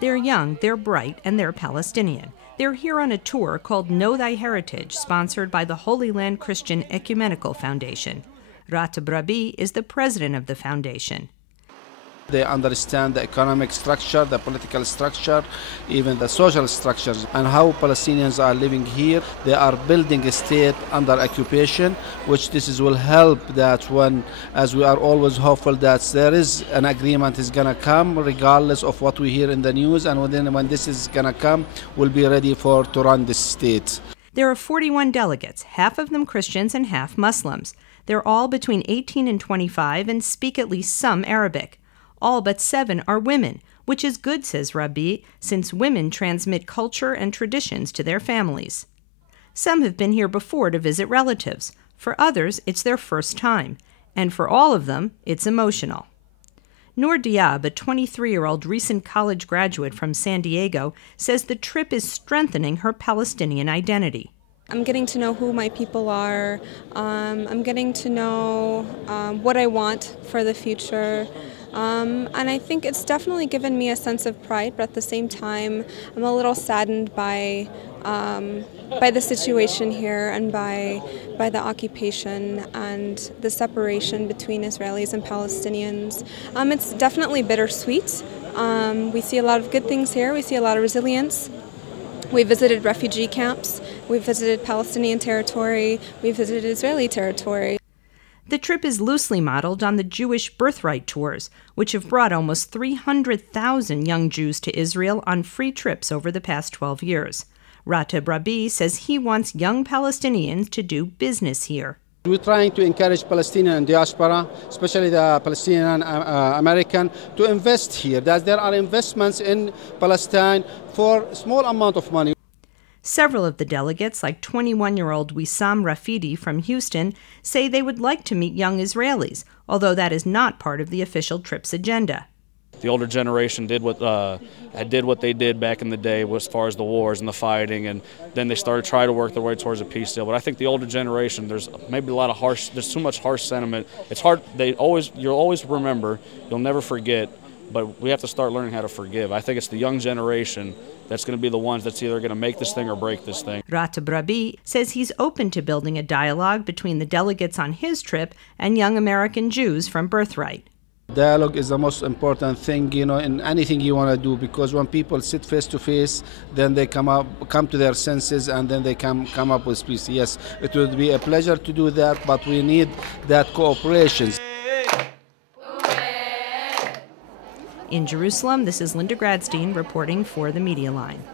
They're young, they're bright, and they're Palestinian. They're here on a tour called Know Thy Heritage, sponsored by the Holy Land Christian Ecumenical Foundation. Ratib Rabi is the president of the foundation. They understand the economic structure, the political structure, even the social structures, and how Palestinians are living here. They are building a state under occupation, which will help that when, as we are always hopeful that there is an agreement is going to come, regardless of what we hear in the news, and when this is going to come, we'll be ready to run this state. There are 41 delegates, half of them Christians and half Muslims. They're all between 18 and 25 and speak at least some Arabic. All but 7 are women, which is good, says Rabi, since women transmit culture and traditions to their families. Some have been here before to visit relatives. For others, it's their first time. And for all of them, it's emotional. Noor Diab, a 23-year-old recent college graduate from San Diego, says the trip is strengthening her Palestinian identity. I'm getting to know who my people are. I'm getting to know what I want for the future. And I think it's definitely given me a sense of pride, but at the same time, I'm a little saddened by the situation here and by the occupation and the separation between Israelis and Palestinians. It's definitely bittersweet. We see a lot of good things here. We see a lot of resilience. We visited refugee camps. We visited Palestinian territory. We visited Israeli territory. The trip is loosely modeled on the Jewish birthright tours, which have brought almost 300,000 young Jews to Israel on free trips over the past 12 years. Ratib Rabi says he wants young Palestinians to do business here. We're trying to encourage Palestinian diaspora, especially the Palestinian American, to invest here. That there are investments in Palestine for a small amount of money. Several of the delegates, like 21-year-old Wissam Rafidi from Houston, say they would like to meet young Israelis, although that is not part of the official trip's agenda. The older generation did what they did back in the day as far as the wars and the fighting, and then they started trying to work their way towards a peace deal. But I think the older generation, there's maybe there's too much harsh sentiment. It's hard, you'll always remember, you'll never forget, but we have to start learning how to forgive. I think it's the young generation that's going to be the ones that's either going to make this thing or break this thing. Ratib Rabi says he's open to building a dialogue between the delegates on his trip and young American Jews from Birthright. Dialogue is the most important thing, in anything you want to do, because when people sit face to face, then they come to their senses, and then they come up with peace. Yes, it would be a pleasure to do that, but we need that cooperation. In Jerusalem, this is Linda Gradstein reporting for the Media Line.